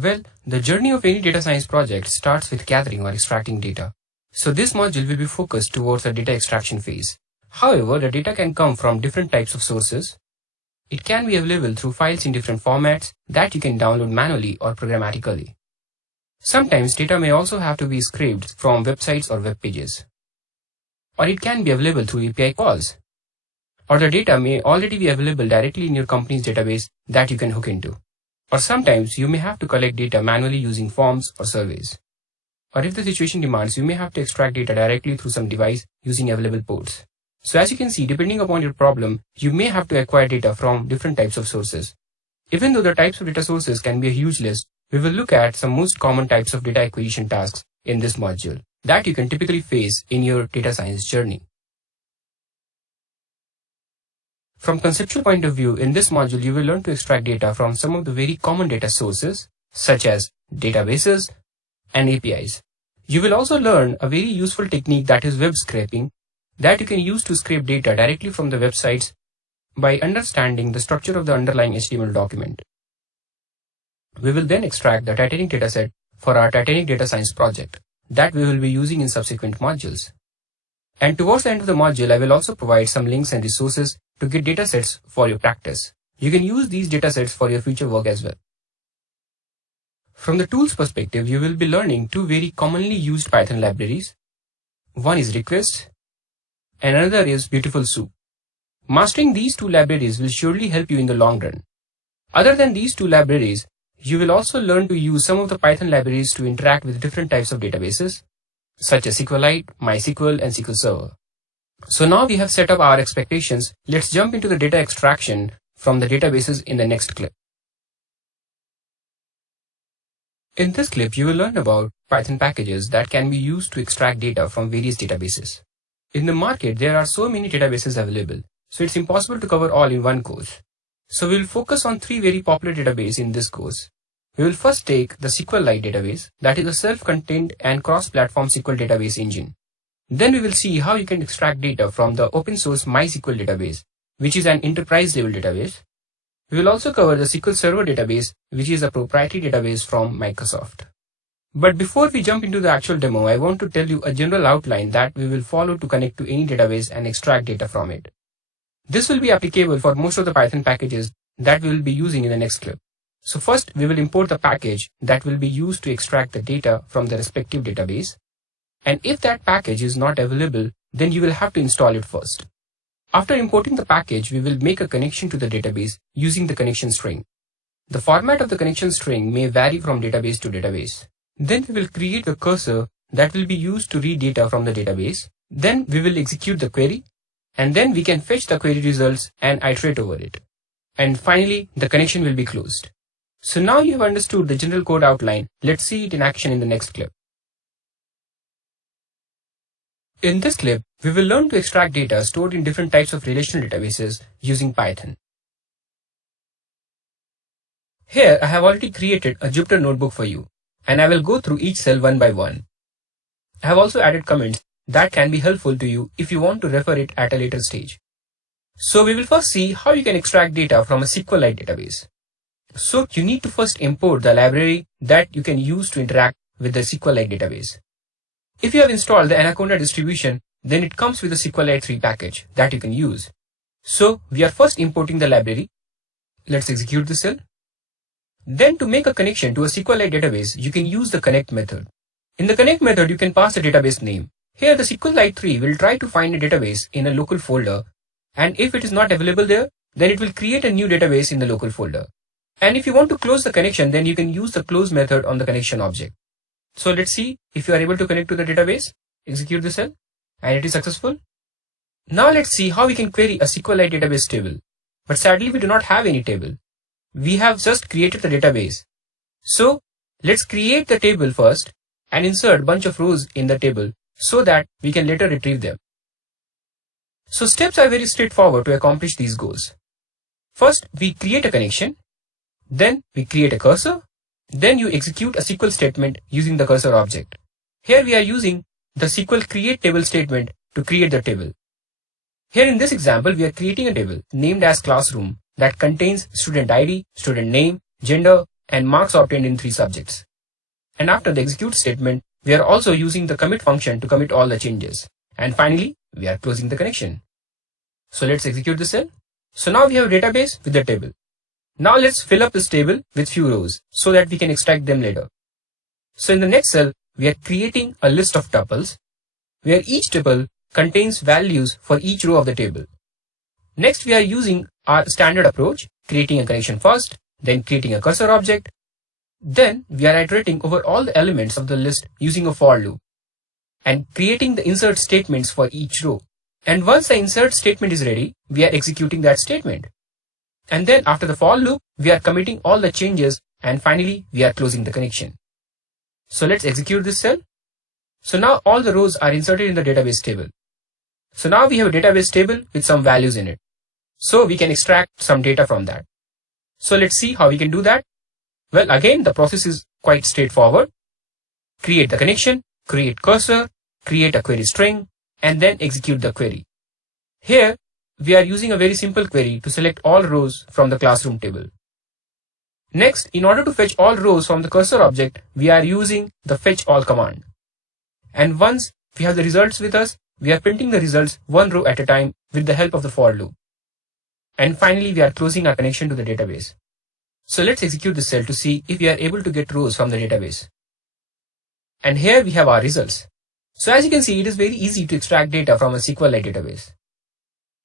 Well, the journey of any data science project starts with gathering or extracting data. So this module will be focused towards the data extraction phase. However, the data can come from different types of sources. It can be available through files in different formats that you can download manually or programmatically. Sometimes data may also have to be scraped from websites or web pages. Or it can be available through API calls. Or the data may already be available directly in your company's database that you can hook into. Or sometimes you may have to collect data manually using forms or surveys. Or if the situation demands, you may have to extract data directly through some device using available ports. So as you can see, depending upon your problem, you may have to acquire data from different types of sources. Even though the types of data sources can be a huge list, we will look at some most common types of data acquisition tasks in this module that you can typically face in your data science journey. From conceptual point of view, in this module, you will learn to extract data from some of the very common data sources, such as databases and APIs. You will also learn a very useful technique that is web scraping that you can use to scrape data directly from the websites by understanding the structure of the underlying HTML document. We will then extract the Titanic dataset for our Titanic data science project that we will be using in subsequent modules. And towards the end of the module, I will also provide some links and resources to get datasets for your practice. You can use these datasets for your future work as well. From the tools perspective, you will be learning two very commonly used Python libraries. One is Request and another is Beautiful Soup. Mastering these two libraries will surely help you in the long run. Other than these two libraries, you will also learn to use some of the Python libraries to interact with different types of databases, such as SQLite, MySQL, and SQL Server. So now we have set up our expectations. Let's jump into the data extraction from the databases in the next clip. In this clip, you will learn about Python packages that can be used to extract data from various databases. In the market, there are so many databases available, so it's impossible to cover all in one course. So we'll focus on three very popular databases in this course. We will first take the SQLite database, that is a self-contained and cross-platform SQL database engine. Then we will see how you can extract data from the open source MySQL database, which is an enterprise level database. We will also cover the SQL Server database, which is a proprietary database from Microsoft. But before we jump into the actual demo, I want to tell you a general outline that we will follow to connect to any database and extract data from it. This will be applicable for most of the Python packages that we will be using in the next clip. So first, we will import the package that will be used to extract the data from the respective database. And if that package is not available, then you will have to install it first. After importing the package, we will make a connection to the database using the connection string. The format of the connection string may vary from database to database. Then we will create a cursor that will be used to read data from the database. Then we will execute the query, and then we can fetch the query results and iterate over it. And finally, the connection will be closed. So now you have understood the general code outline. Let's see it in action in the next clip. In this clip, we will learn to extract data stored in different types of relational databases using Python. Here, I have already created a Jupyter notebook for you, and I will go through each cell one by one. I have also added comments that can be helpful to you if you want to refer it at a later stage. So we will first see how you can extract data from a SQLite database. So you need to first import the library that you can use to interact with the SQLite database. If you have installed the Anaconda distribution, then it comes with a SQLite 3 package that you can use. So we are first importing the library. Let's execute the cell. Then to make a connection to a SQLite database, you can use the connect method. In the connect method, you can pass the database name. Here the SQLite 3 will try to find a database in a local folder, and if it is not available there, then it will create a new database in the local folder. And if you want to close the connection, then you can use the close method on the connection object. So let's see if you are able to connect to the database. Execute the cell, and it is successful. Now let's see how we can query a SQLite database table. But sadly, we do not have any table. We have just created the database. So let's create the table first and insert a bunch of rows in the table so that we can later retrieve them. So steps are very straightforward to accomplish these goals. First, we create a connection. Then we create a cursor. Then you execute a SQL statement using the cursor object. Here we are using the SQL create table statement to create the table. Here in this example, we are creating a table named as classroom that contains student ID, student name, gender, and marks obtained in 3 subjects. And after the execute statement, we are also using the commit function to commit all the changes. And finally, we are closing the connection. So let's execute the cell. So now we have a database with the table. Now let's fill up this table with few rows so that we can extract them later. So in the next cell, we are creating a list of tuples where each tuple contains values for each row of the table. Next, we are using our standard approach, creating a connection first, then creating a cursor object. Then we are iterating over all the elements of the list using a for loop and creating the insert statements for each row. And once the insert statement is ready, we are executing that statement. And then after the for loop, we are committing all the changes, and finally we are closing the connection. So let's execute this cell. So now all the rows are inserted in the database table. So now we have a database table with some values in it. So we can extract some data from that. So let's see how we can do that. Well, again, the process is quite straightforward. Create the connection, create cursor, create a query string, and then execute the query. Here, we are using a very simple query to select all rows from the classroom table. Next, in order to fetch all rows from the cursor object, we are using the fetch all command. And once we have the results with us, we are printing the results one row at a time with the help of the for loop. And finally, we are closing our connection to the database. So let's execute this cell to see if we are able to get rows from the database. And here we have our results. So as you can see, it is very easy to extract data from a SQLite database.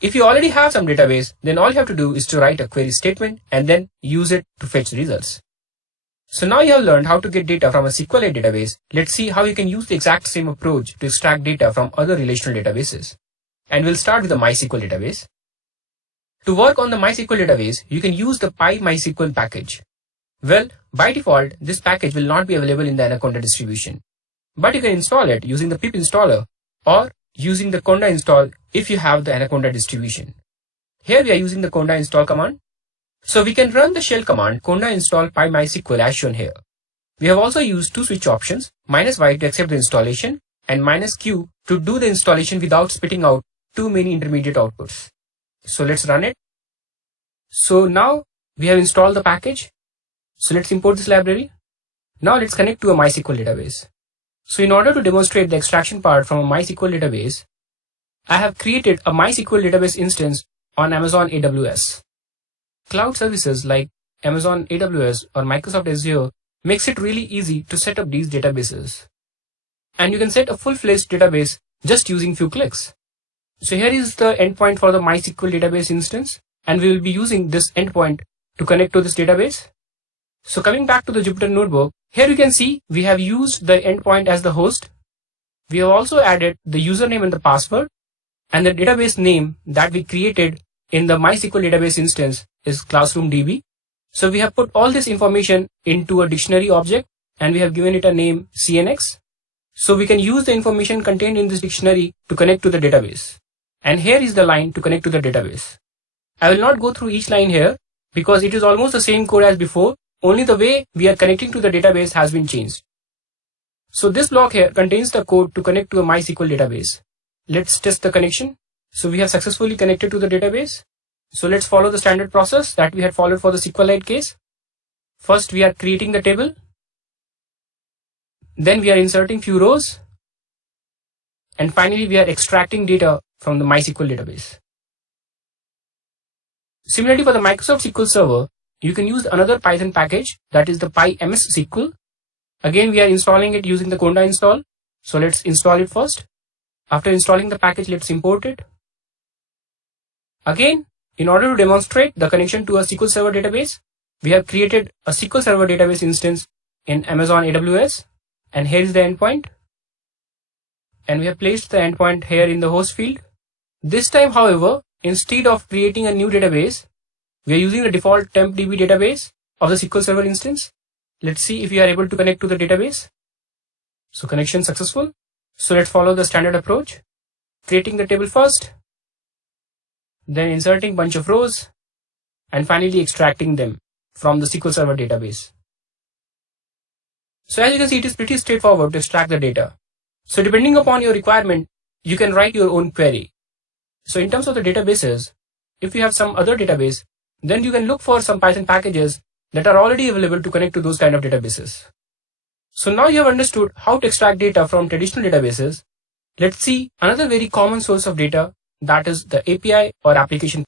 If you already have some database, then all you have to do is to write a query statement and then use it to fetch results. So now you have learned how to get data from a SQLite database. Let's see how you can use the exact same approach to extract data from other relational databases. And we'll start with the MySQL database. To work on the MySQL database, you can use the PyMySQL package. Well, by default, this package will not be available in the Anaconda distribution. But you can install it using the pip installer or using the conda install if you have the Anaconda distribution. Here we are using the conda install command. So we can run the shell command conda install PyMySQL as shown here. We have also used two switch options, -y to accept the installation and -q to do the installation without spitting out too many intermediate outputs. So let's run it. So now we have installed the package. So let's import this library. Now let's connect to a MySQL database. So in order to demonstrate the extraction part from a MySQL database, I have created a MySQL database instance on Amazon AWS. Cloud services like Amazon AWS or Microsoft Azure makes it really easy to set up these databases. And you can set a full-fledged database just using few clicks. So here is the endpoint for the MySQL database instance, and we will be using this endpoint to connect to this database. So coming back to the Jupyter Notebook, here you can see we have used the endpoint as the host. We have also added the username and the password, and the database name that we created in the MySQL database instance is ClassroomDB. So we have put all this information into a dictionary object and we have given it a name CNX. So we can use the information contained in this dictionary to connect to the database. And here is the line to connect to the database. I will not go through each line here because it is almost the same code as before, only the way we are connecting to the database has been changed. So this block here contains the code to connect to a MySQL database. Let's test the connection. So we have successfully connected to the database. So let's follow the standard process that we had followed for the SQLite case. First, we are creating the table. Then we are inserting few rows. And finally, we are extracting data from the MySQL database. Similarly, for the Microsoft SQL Server, you can use another Python package, that is the PyMSQL. Again, we are installing it using the conda install. So let's install it first. After installing the package, let's import it. Again, in order to demonstrate the connection to a SQL Server database, we have created a SQL Server database instance in Amazon AWS. And here is the endpoint. And we have placed the endpoint here in the host field. This time, however, instead of creating a new database, we are using the default tempdb database of the SQL Server instance. Let's see if we are able to connect to the database. So connection successful. So let's follow the standard approach. Creating the table first, then inserting bunch of rows, and finally extracting them from the SQL Server database. So as you can see, it is pretty straightforward to extract the data. So depending upon your requirement, you can write your own query. So in terms of the databases, if you have some other database, then you can look for some Python packages that are already available to connect to those kind of databases. So now you have understood how to extract data from traditional databases. Let's see another very common source of data, that is the API or application.